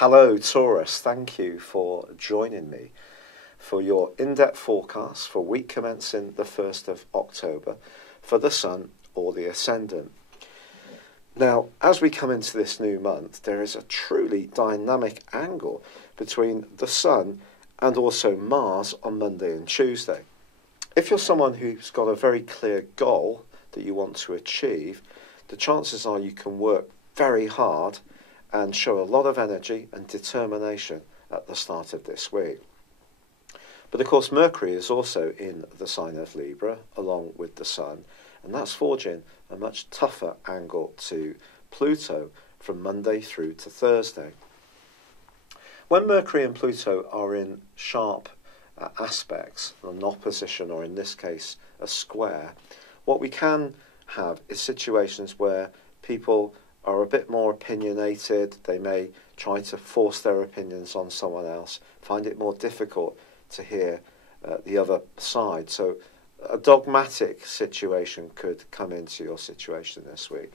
Hello Taurus, thank you for joining me for your in-depth forecast for week commencing the 1st of October for the Sun or the Ascendant. Now, as we come into this new month, there is a truly dynamic angle between the Sun and also Mars on Monday and Tuesday. If you're someone who's got a very clear goal that you want to achieve, the chances are you can work very hard and show a lot of energy and determination at the start of this week. But of course Mercury is also in the sign of Libra along with the Sun, and that's forging a much tougher angle to Pluto from Monday through to Thursday. When Mercury and Pluto are in sharp aspects, an opposition, or in this case a square, what we can have is situations where people are a bit more opinionated. They may try to force their opinions on someone else, find it more difficult to hear the other side. So a dogmatic situation could come into your situation this week.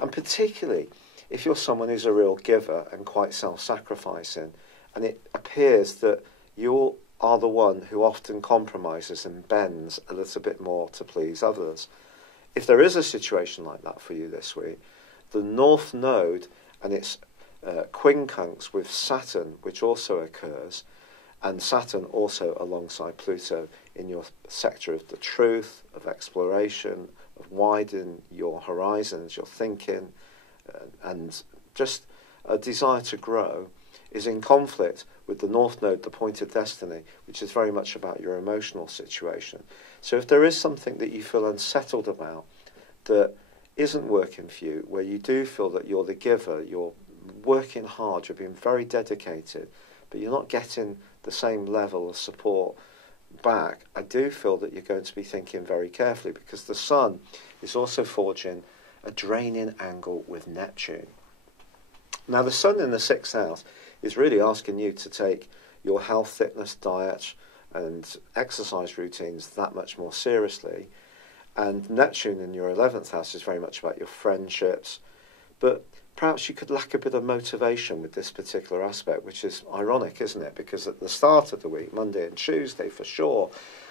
And particularly if you're someone who's a real giver and quite self-sacrificing, and it appears that you are the one who often compromises and bends a little bit more to please others. If there is a situation like that for you this week, the North Node and its quincunx with Saturn, which also occurs, and Saturn also alongside Pluto in your sector of the truth, of exploration, of widening your horizons, your thinking, and just a desire to grow, is in conflict with the North Node, the point of destiny, which is very much about your emotional situation. So if there is something that you feel unsettled about that isn't working for you, where you do feel that you're the giver, you're working hard, you're being very dedicated, but you're not getting the same level of support back, I do feel that you're going to be thinking very carefully, because the Sun is also forging a draining angle with Neptune. Now the Sun in the 6th house is really asking you to take your health, fitness, diet and exercise routines that much more seriously. And Neptune in your 11th house is very much about your friendships. But perhaps you could lack a bit of motivation with this particular aspect, which is ironic, isn't it? Because at the start of the week, Monday and Tuesday for sure,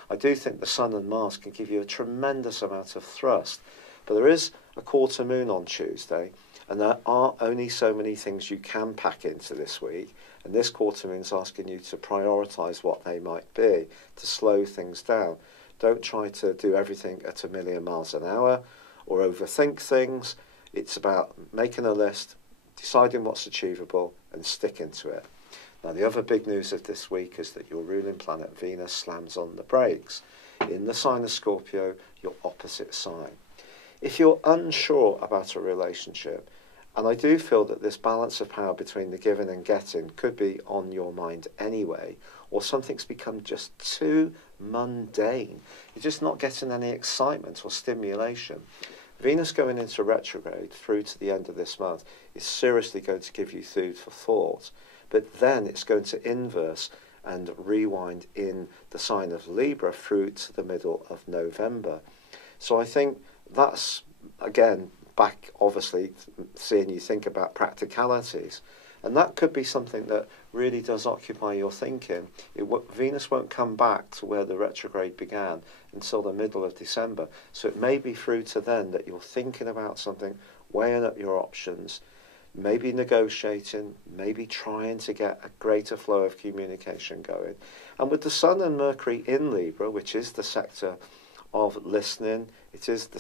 I do think the Sun and Mars can give you a tremendous amount of thrust. But there is a quarter moon on Tuesday, and there are only so many things you can pack into this week. And this quarter moon is asking you to prioritise what they might be, to slow things down. Don't try to do everything at 1,000,000 miles an hour or overthink things. It's about making a list, deciding what's achievable and sticking to it. Now, the other big news of this week is that your ruling planet Venus slams on the brakes in the sign of Scorpio, your opposite sign. If you're unsure about a relationship, and I do feel that this balance of power between the giving and getting could be on your mind anyway, or something's become just too mundane, you're just not getting any excitement or stimulation, Venus going into retrograde through to the end of this month is seriously going to give you food for thought. But then it's going to inverse and rewind in the sign of Libra through to the middle of November. So I think that's, again, back obviously seeing you think about practicalities. And that could be something that really does occupy your thinking. Venus won't come back to where the retrograde began until the middle of December. So it may be through to then that you're thinking about something, weighing up your options, maybe negotiating, maybe trying to get a greater flow of communication going. And with the Sun and Mercury in Libra, which is the sector of listening, it is the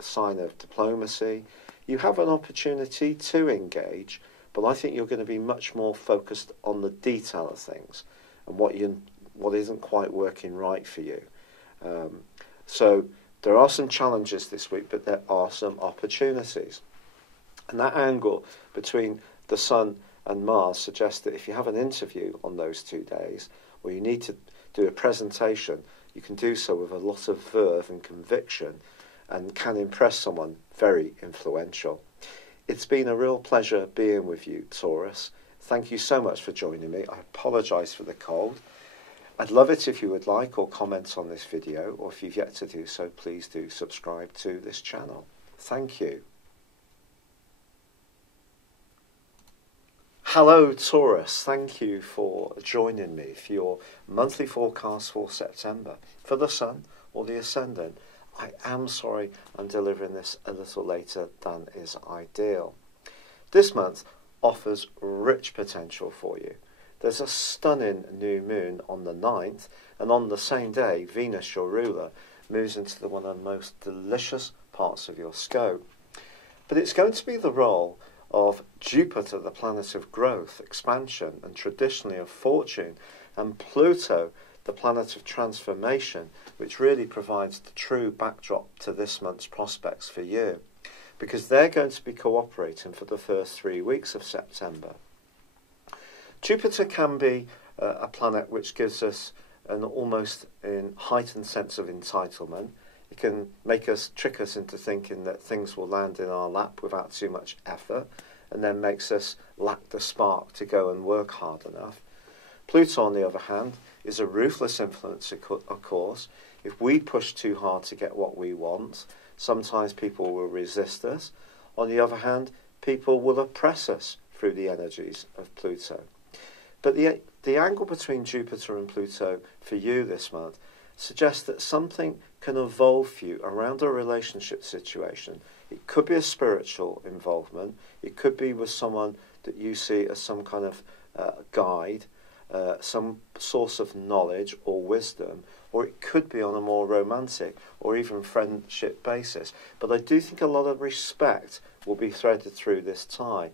sign of diplomacy, you have an opportunity to engage. But I think you're going to be much more focused on the detail of things and what isn't quite working right for you. So there are some challenges this week, but there are some opportunities. And that angle between the Sun and Mars suggests that if you have an interview on those 2 days, or you need to do a presentation, you can do so with a lot of verve and conviction and can impress someone very influential. It's been a real pleasure being with you, Taurus. Thank you so much for joining me. I apologise for the cold. I'd love it if you would like or comment on this video, or if you've yet to do so, please do subscribe to this channel. Thank you. Hello Taurus, thank you for joining me for your monthly forecast for September. For the Sun or the Ascendant, I am sorry I'm delivering this a little later than is ideal. This month offers rich potential for you. There's a stunning new moon on the 9th, and on the same day, Venus, your ruler, moves into one of the most delicious parts of your scope. But it's going to be the role of Jupiter, the planet of growth, expansion, and traditionally of fortune, and Pluto, the planet of transformation, which really provides the true backdrop to this month's prospects for you, because they're going to be cooperating for the first 3 weeks of September. Jupiter can be a planet which gives us an almost heightened sense of entitlement. It can trick us into thinking that things will land in our lap without too much effort, and then makes us lack the spark to go and work hard enough. Pluto, on the other hand, is a ruthless influence, of course. If we push too hard to get what we want, sometimes people will resist us. On the other hand, people will oppress us through the energies of Pluto. But the angle between Jupiter and Pluto for you this month suggests that something can evolve for you around a relationship situation. It could be a spiritual involvement. It could be with someone that you see as some kind of guide, some source of knowledge or wisdom, or it could be on a more romantic or even friendship basis. But I do think a lot of respect will be threaded through this tie.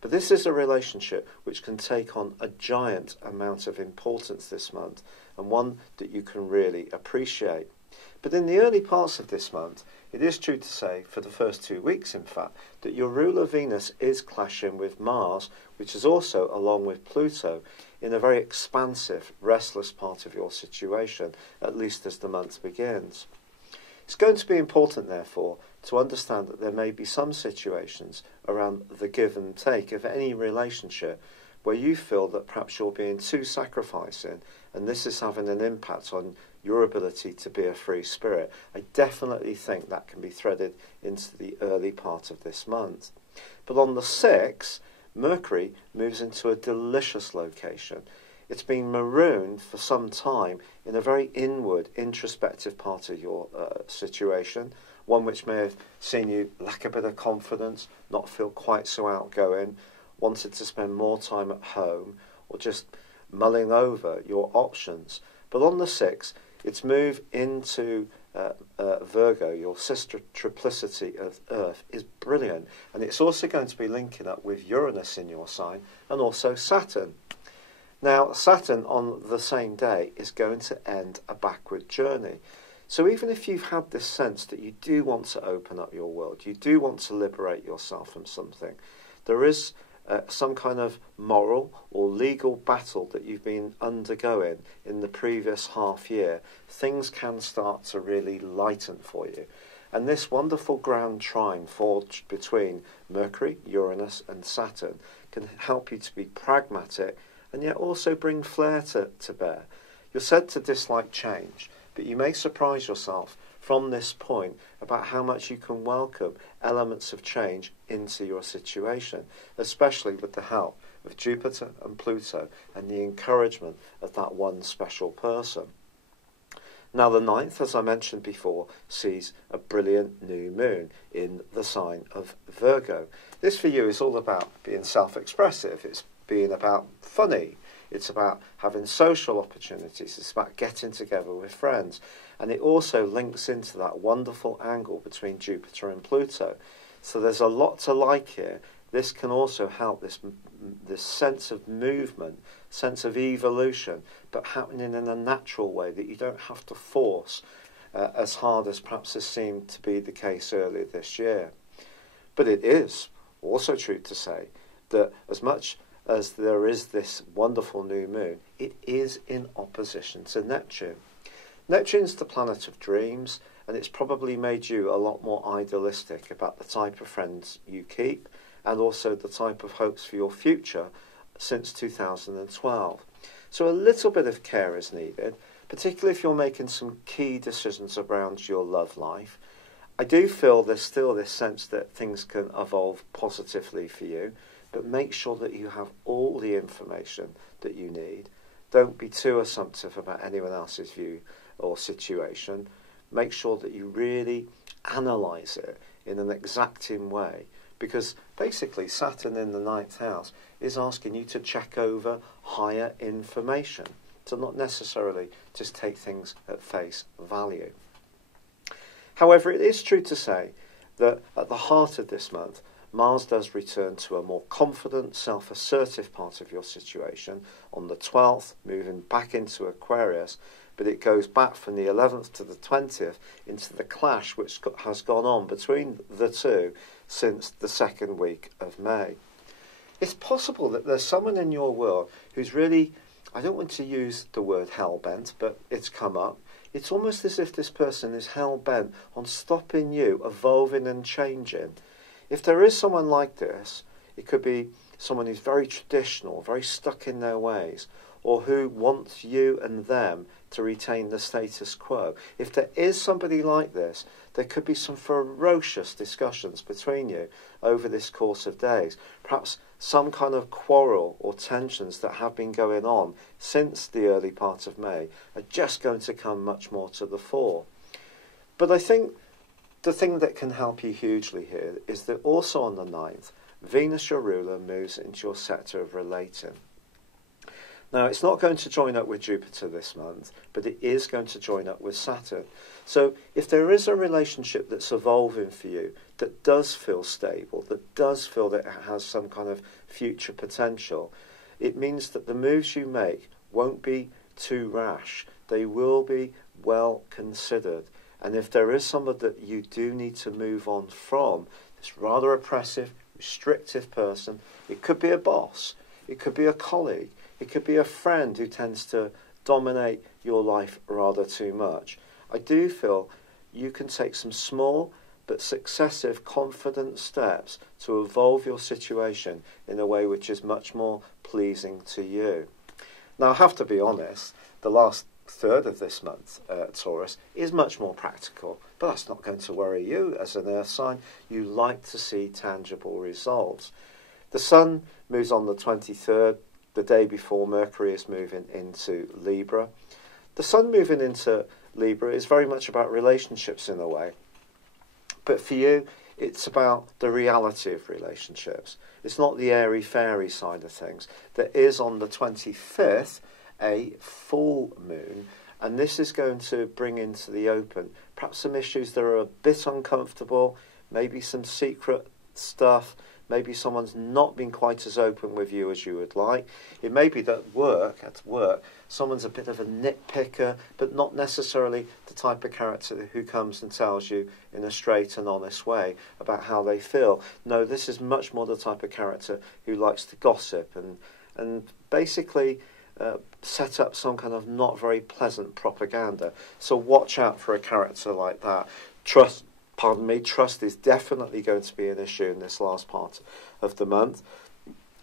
But this is a relationship which can take on a giant amount of importance this month, and one that you can really appreciate. But in the early parts of this month, it is true to say, for the first 2 weeks in fact, that your ruler Venus is clashing with Mars, which is also, along with Pluto, in a very expansive, restless part of your situation, at least as the month begins. It's going to be important, therefore, to understand that there may be some situations around the give and take of any relationship where you feel that perhaps you're being too sacrificing, and this is having an impact on your ability to be a free spirit. I definitely think that can be threaded into the early part of this month. But on the 6th, Mercury moves into a delicious location. It's been marooned for some time in a very inward, introspective part of your situation, one which may have seen you lack a bit of confidence, not feel quite so outgoing, wanted to spend more time at home, or just mulling over your options. But on the 6th, its move into Virgo, your sister triplicity of Earth, is brilliant. And it's also going to be linking up with Uranus in your sign and also Saturn. Now, Saturn on the same day is going to end a backward journey. So even if you've had this sense that you do want to open up your world, you do want to liberate yourself from something, there is some kind of moral or legal battle that you've been undergoing in the previous half year, things can start to really lighten for you. And this wonderful grand trine forged between Mercury, Uranus and Saturn can help you to be pragmatic and yet also bring flair to bear. You're said to dislike change, but you may surprise yourself from this point about how much you can welcome elements of change into your situation, especially with the help of Jupiter and Pluto and the encouragement of that one special person. Now the 9th, as I mentioned before, sees a brilliant new moon in the sign of Virgo. This for you is all about being self-expressive. It's being about funny. It's about having social opportunities. It's about getting together with friends. And it also links into that wonderful angle between Jupiter and Pluto. So there's a lot to like here. This can also help this sense of movement, sense of evolution, but happening in a natural way that you don't have to force as hard as perhaps has seemed to be the case earlier this year. But it is also true to say that as much as there is this wonderful new moon, it is in opposition to Neptune. Neptune's the planet of dreams, and it's probably made you a lot more idealistic about the type of friends you keep and also the type of hopes for your future since 2012. So a little bit of care is needed, particularly if you're making some key decisions around your love life. I do feel there's still this sense that things can evolve positively for you, but make sure that you have all the information that you need. Don't be too assumptive about anyone else's view or situation. Make sure that you really analyse it in an exacting way, because basically Saturn in the 9th house is asking you to check over higher information, to not necessarily just take things at face value. However, it is true to say that at the heart of this month, Mars does return to a more confident, self-assertive part of your situation on the 12th, moving back into Aquarius, but it goes back from the 11th to the 20th into the clash which has gone on between the two since the second week of May. It's possible that there's someone in your world who's really, I don't want to use the word hell-bent, but it's come up. It's almost as if this person is hell-bent on stopping you evolving and changing. If there is someone like this, it could be someone who's very traditional, very stuck in their ways, or who wants you and them to retain the status quo. If there is somebody like this, there could be some ferocious discussions between you over this course of days. Perhaps some kind of quarrel or tensions that have been going on since the early part of May are just going to come much more to the fore. But I think the thing that can help you hugely here is that also on the 9th, Venus, your ruler, moves into your sector of relating. Now, it's not going to join up with Jupiter this month, but it is going to join up with Saturn. So if there is a relationship that's evolving for you, that does feel stable, that does feel that it has some kind of future potential, it means that the moves you make won't be too rash. They will be well considered. And if there is someone that you do need to move on from, this rather oppressive, restrictive person, it could be a boss, it could be a colleague, it could be a friend who tends to dominate your life rather too much. I do feel you can take some small but successive confident steps to evolve your situation in a way which is much more pleasing to you. Now, I have to be honest, the last third of this month, Taurus, is much more practical, but that's not going to worry you as an earth sign. You like to see tangible results. The Sun moves on the 23rd, the day before Mercury is moving into Libra. The Sun moving into Libra is very much about relationships in a way, but for you, it's about the reality of relationships. It's not the airy-fairy side of things. There is on the 25th a full moon, and this is going to bring into the open perhaps some issues that are a bit uncomfortable, maybe some secret stuff, maybe someone's not been quite as open with you as you would like. It may be that at work, someone's a bit of a nitpicker, but not necessarily the type of character who comes and tells you in a straight and honest way about how they feel. No, this is much more the type of character who likes to gossip and basically set up some kind of not very pleasant propaganda. So watch out for a character like that. Trust is definitely going to be an issue in this last part of the month.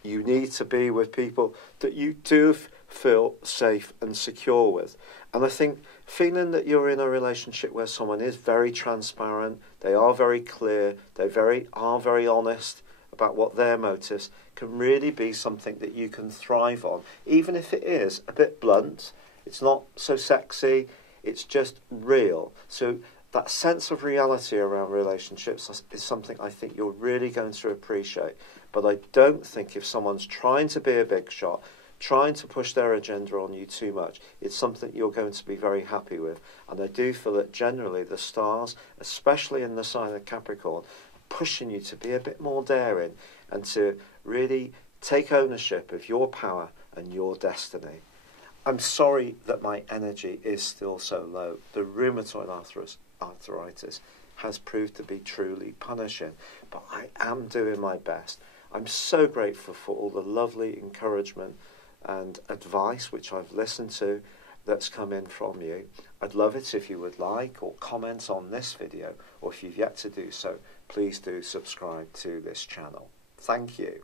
You need to be with people that you do feel safe and secure with. And I think feeling that you're in a relationship where someone is very transparent, they are very clear, they are very honest about what their motives, can really be something that you can thrive on, even if it is a bit blunt, it's not so sexy, it's just real. So that sense of reality around relationships is something I think you're really going to appreciate. But I don't think if someone's trying to be a big shot, trying to push their agenda on you too much, it's something you're going to be very happy with. And I do feel that generally the stars, especially in the sign of Capricorn, are pushing you to be a bit more daring and to really take ownership of your power and your destiny. I'm sorry that my energy is still so low. The rheumatoid arthritis has proved to be truly punishing, but I am doing my best. I'm so grateful for all the lovely encouragement and advice which I've listened to that's come in from you. I'd love it if you would like or comment on this video, or if you've yet to do so, please do subscribe to this channel. Thank you.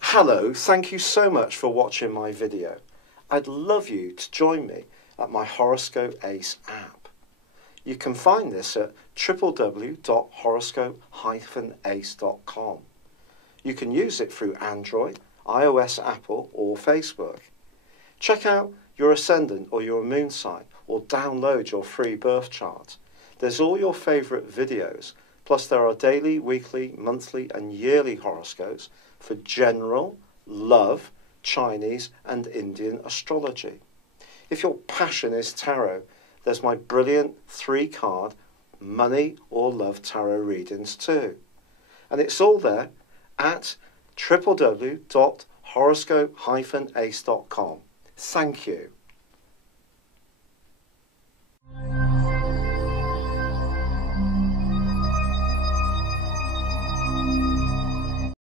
Hello, thank you so much for watching my video. I'd love you to join me at my Horoscope Ace app. You can find this at www.horoscope-ace.com. You can use it through Android, iOS, Apple or Facebook. Check out your ascendant or your moon sign or download your free birth chart. There's all your favourite videos, plus there are daily, weekly, monthly and yearly horoscopes for general, love, Chinese and Indian astrology. If your passion is tarot, there's my brilliant 3-card money or love tarot readings too. And it's all there at www.horoscope-ace.com. Thank you.